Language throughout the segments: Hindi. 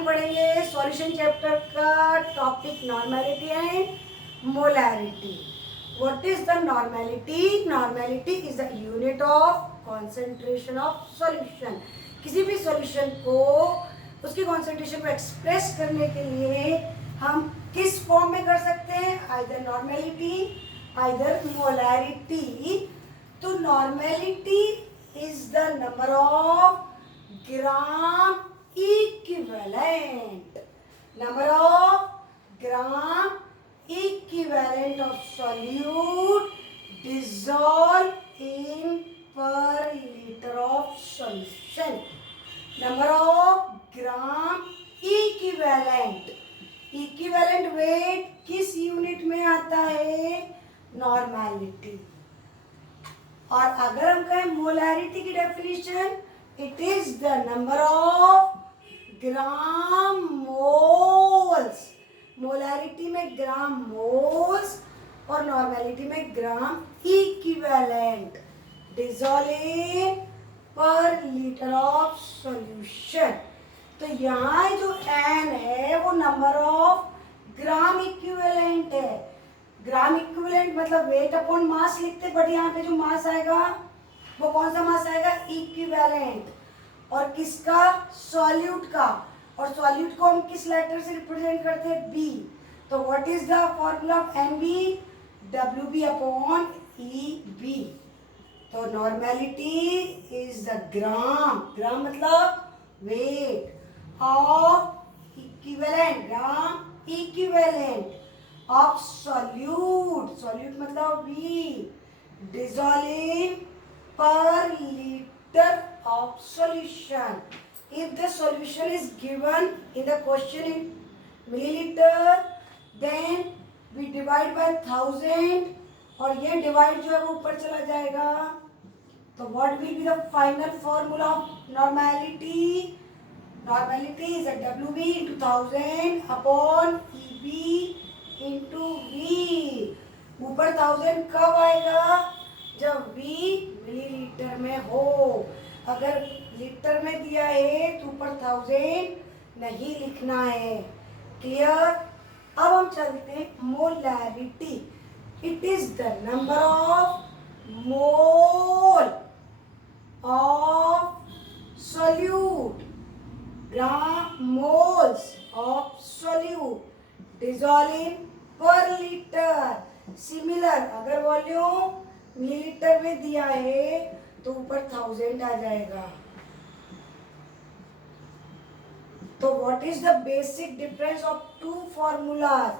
हम पढ़ेंगे सॉल्यूशन चैप्टर का topic normality and molarity. What is the normality? Normality is the unit of concentration of solution. किसी भी सॉल्यूशन को उसकी कॉन्सेंट्रेशन को एक्सप्रेस करने के लिए हम किस फॉर्म में कर सकते हैं? Either normality either molarity. तो normality is the number of gram equivalent, number of gram equivalent of solute dissolved in per liter of solution. Number of gram equivalent, equivalent weight किस यूनिट में आता है? नॉर्मेलिटी। और अगर हम कहें मोलैरिटी की definition, it is the number of gram moles. Molarity में ग्राम मोल्स और नॉर्मेलिटी में ग्राम इक्विवेलेंट डिसॉल्व पर लीटर ऑफ सॉल्यूशन। तो यहाँ जो n है वो नंबर ऑफ ग्राम इक्विवेलेंट है। ग्राम इक्विवेलेंट मतलब वेट अपॉन मास लिखते, बट यहाँ पे जो मास आएगा वो कौन सा मास आएगा? इक्विवेलेंट। और किसका? सॉल्यूट का। और सॉल्यूट को हम किस लेटर से रिप्रेजेंट करते हैं? बी। तो what is the formula of NB? W upon E B. तो normality is the gram, gram मतलब weight of equivalent, gram equivalent of solute, solute मतलब B, dissolving per liter of solution. If the solution is given in the question in milliliter, then we divide by 1000 और ये divide जो है वो ऊपर चला जाएगा। तो what will be the final formula of normality? Normality is a WB into 1000 upon EB into V। ऊपर 1000 कब आएगा? जब V मिलीलीटर में हो। अगर लीटर में दिया है तो ऊपर 1000 नहीं लिखना है। क्लियर? अब हम चलते हैं molarity. It is the number of mole of solute, gram moles of solute dissolving per litre. Similar, अगर वॉल्यूम मिलीलीटर में दिया है तो ऊपर 1000 आ जाएगा। तो what is the basic difference of two formulas?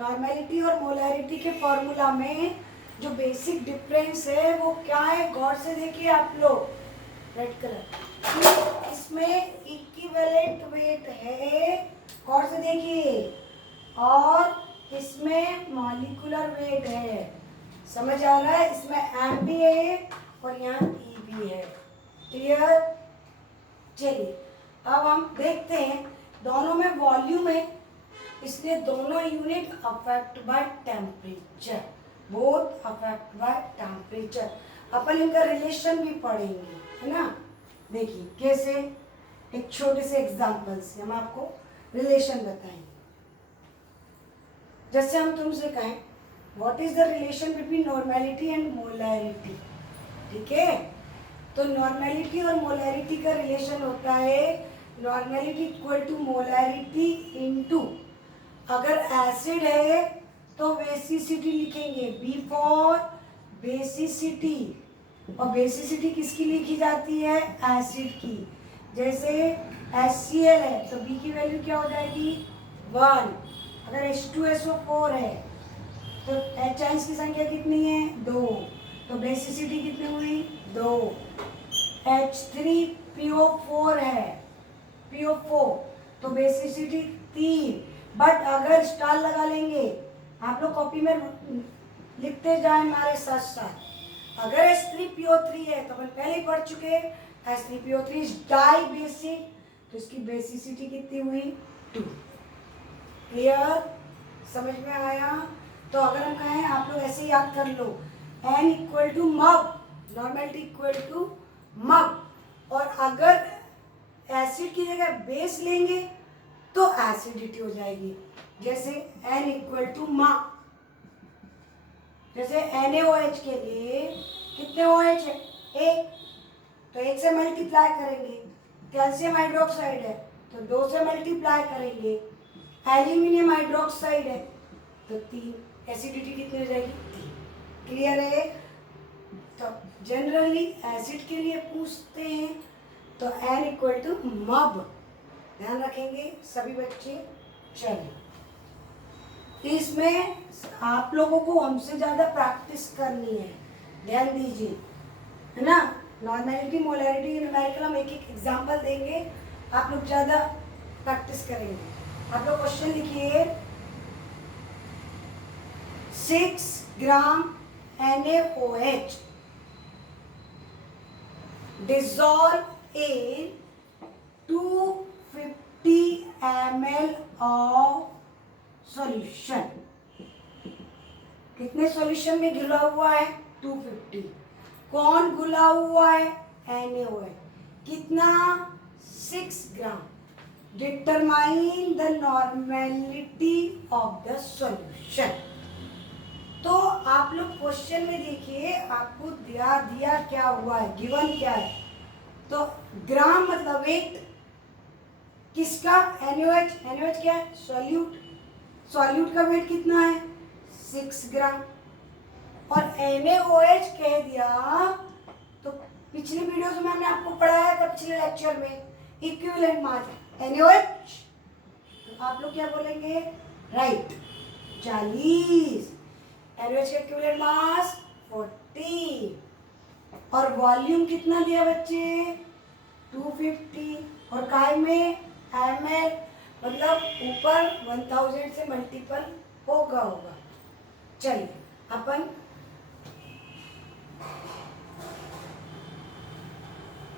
Normality और मोलैरिटी के फॉर्मूला में जो बेसिक डिफरेंस है वो क्या है? गौर से देखिए आप लोग। रेड कलर, इसमें इक्विवेलेंट वेट है, गौर से देखिए, और इसमें मॉलिक्यूलर वेट है। समझ आ रहा है? इसमें एम भी है और यहाँ ई भी है। क्लियर? चलिए अब हम देखते हैं, दोनों में वॉल्यूम है, इसलिए दोनों unit affect by temperature, both affect by temperature. अपन इनका रिलेशन भी पढ़ेंगे, है ना? देखिए कैसे, एक छोटे से एग्जांपल से हम आपको रिलेशन बताएंगे। जैसे हम तुमसे कहें what is the relation between normality and molarity, ठीक है? तो नॉर्मेलिटी और मोलैरिटी का रिलेशन होता है normality equal to molarity into, अगर एसिड है तो बेसिसिटी लिखेंगे, बी फॉर बेसिसिटी। और बेसिसिटी किसकी लिखी जाती है? एसिड की। जैसे HCl है तो बी की वैल्यू क्या हो जाएगी? 1। अगर H2SO4 है तो H आइंस की संख्या कितनी है? 2। तो बेसिसिटी कितनी हुई? 2। H3PO4 है, PO4, तो बेसिसिटी 3। बट अगर स्टार लगा लेंगे, आप लोग कॉपी में लिखते जाए हमारे साथ साथ। अगर H3PO3 है तो अपन पहले ही पढ़ चुके हैं, H3PO3 इज डाई बेसिक, तो इसकी बेसिसिटी कितनी हुई? 2। क्लियर? समझ में आया? तो अगर हम कहें, आप लोग ऐसे याद कर लो, N इक्वल टू मग, नॉर्मेलिटी इक्वल टू मग, और अगर एसिड की जगह बेस लेंगे तो एसिडिटी हो जाएगी। जैसे N इक्वल टू मा, जैसे NaOH के लिए कितने OH है? एक, तो एक से मल्टीप्लाई करेंगे। कैल्शियम हाइड्रोक्साइड है तो दो से मल्टीप्लाई करेंगे। एल्यूमिनियम हाइड्रोक्साइड है तो तीन, एसिडिटी कितनी हो जाएगी? तीन। क्लियर है? तो जनरली एसिड के लिए पूछते हैं तो N इक्वल टू मब, ध्यान रखेंगे सभी बच्चे। चलिए, इसमें आप लोगों को हमसे ज़्यादा प्रैक्टिस करनी है, ध्यान दीजिए, है ना। नॉर्मेलिटी, मोलैरिटी, न्यूमेरिकल हम एक एक एग्जाम्पल देंगे, आप लोग ज़्यादा प्रैक्टिस करेंगे। आप लोग क्वेश्चन लिखिए, 6 ग्राम NaOH dissolve in 250 ml of solution। कितने सॉल्यूशन में घुला हुआ है? 250। कौन घुला हुआ है? NaOH। कितना? 6 gram. Determine the normality of the solution. तो आप लोग क्वेश्चन में देखिए, आपको दिया क्या हुआ है, गिवन क्या है। तो ग्राम मतलब वेट किसका? NaOH। NaOH क्या है? सॉल्यूट। सॉल्यूट का वेट कितना है? 6 ग्राम। और NaOH कह दिया तो पिछली वीडियोस में हमने आपको पढ़ाया था, पिछले लेक्चर में, इक्विवेलेंट मास NaOH। तो आप लोग क्या बोलेंगे? राइट, 40। NaOH का इक्विवेलेंट मास 40। और वॉल्यूम कितना दिया बच्चे? 250। और काय में? ml, मतलब ऊपर 1000 से मल्टीपल होगा। चलिए अपन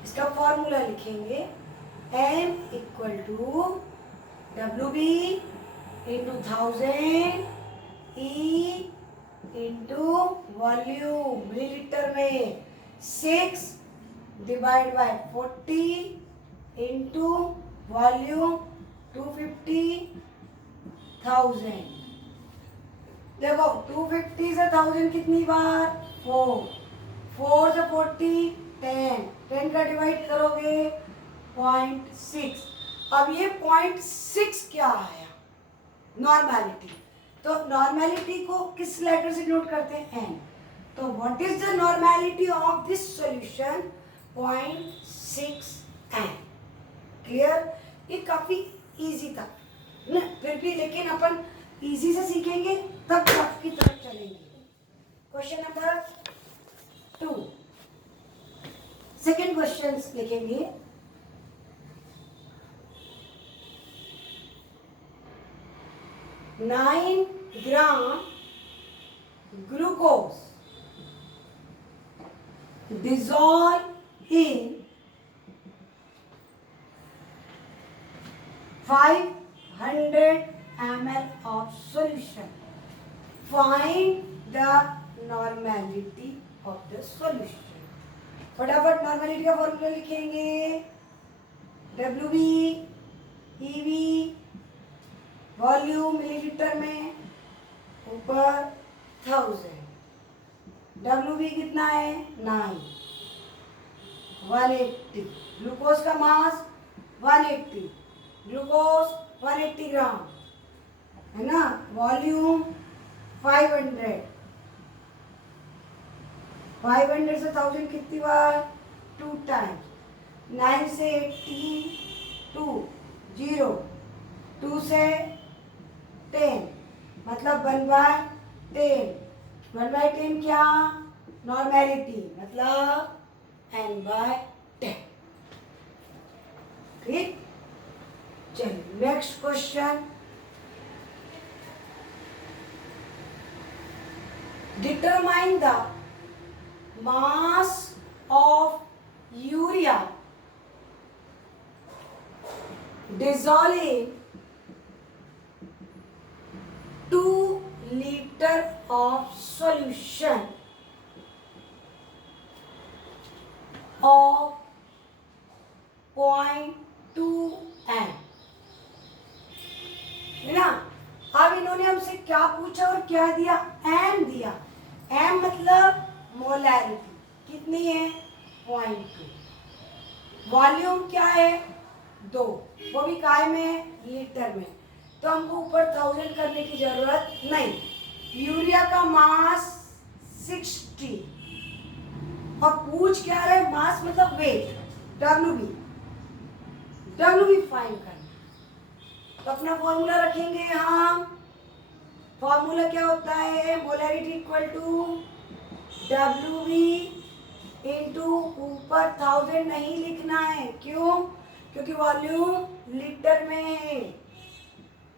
इसका फॉर्मूला लिखेंगे, M equal to WB into 1000 E into volume millilitre में, 6 डिवाइड बाय 40 इंटू वॉल्यूम 250,000। देखो 250 से 1000 कितनी बार? 4। 4 से 40 10, 10 का डिवाइड करोगे 0.6। अब ये 0.6 क्या आया? नॉर्मेलिटी। तो नॉर्मेलिटी को किस लेटर से नोट करते हैं? N। तो what is the normality of this solution? 0.6 N। Clear? ये काफी इजी था ना, फिर भी लेकिन अपन इजी से सीखेंगे तब टफ की तरफ चलेंगे। क्वेश्चन नंबर 2, सेकेंड क्वेश्चन लिखेंगे, 9 gram glucose dissolve in 500 ml of solution. Find the normality of the solution. फटाफट नॉर्मेलिटी का फॉर्मूला लिखेंगे, WB EV वॉल्यूम मिलीलीटर में, ऊपर 1000। WB कितना है? 9। 180। ग्लूकोज का मास 180, ग्लूकोज 180 ग्राम है ना। वॉल्यूम 500। 500 से 1000 कितनी बार? 2 टाइम्स। 9 से 80 2, 0, 2 से 10 मतलब 1/10। 1/10 क्या? नॉर्मेलिटी, मतलब N/10। ठीक, चलिए next question, determine the mass of urea dissolve in 2 liter of solution of 0.2 m। क्या पूछा और क्या दिया? एम दिया। एम मतलब मोलैरिटी कितनी है? 0.2। वॉल्यूम क्या है? 2, वो भी काय में है? लीटर में। तो हमको ऊपर 1000 करने की जरूरत नहीं। यूरिया का मास 60 और पूछ क्या रहे? मास मतलब वेट, डब्ल्यू फाइंड करना। तो अपना फॉर्मूला रखेंगे हम। फॉर्मूला क्या होता है? Molarity equal to W V into ऊपर 1000 नहीं लिखना है। क्यों? क्योंकि वॉल्यूम लीटर में है।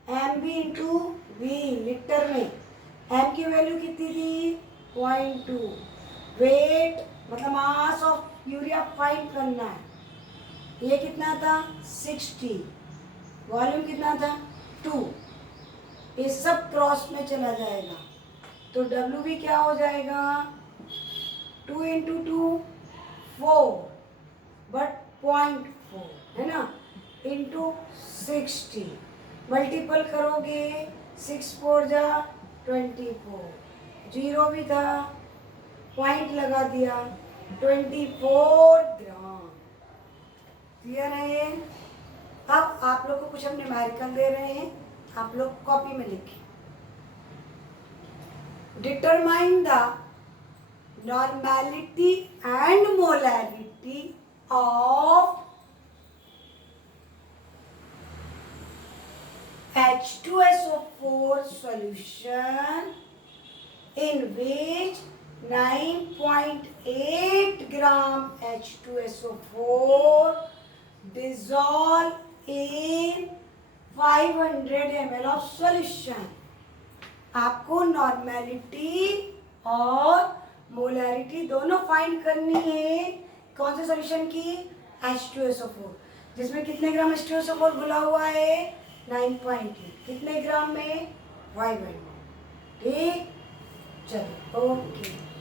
M B into V litre में। एम की वैल्यू कितनी थी? 0.2। वेट मतलब मास ऑफ यूरिया फाइंड करना है। ये कितना था? 60। वॉल्यूम कितना था? 2। ये सब क्रॉस में चला जाएगा तो डब्ल्यू भी क्या हो जाएगा? 2 इंटू 2 4 बट 0.4 है ना, इंटू 60 मल्टीपल करोगे 6 4 जा 24। जीरो भी था, पॉइंट लगा दिया, 24 ग्राम। क्लियर है ये? अब आप लोग को कुछ हम न्यूमेरिकल दे रहे हैं, आप लोग कॉपी में लिखें। Determine the normality and molarity of H2SO4 solution in which 9.8 gram H2SO4 dissolve in 500 ml of solution। आपको नॉर्मेलिटी और मोलैरिटी दोनों फाइंड करनी है। कौन से सॉल्यूशन की? H2SO4, जिसमें कितने ग्राम H2SO4 घुला हुआ है? 9.8। कितने ग्राम में? 500। ठीक, चलो ओके।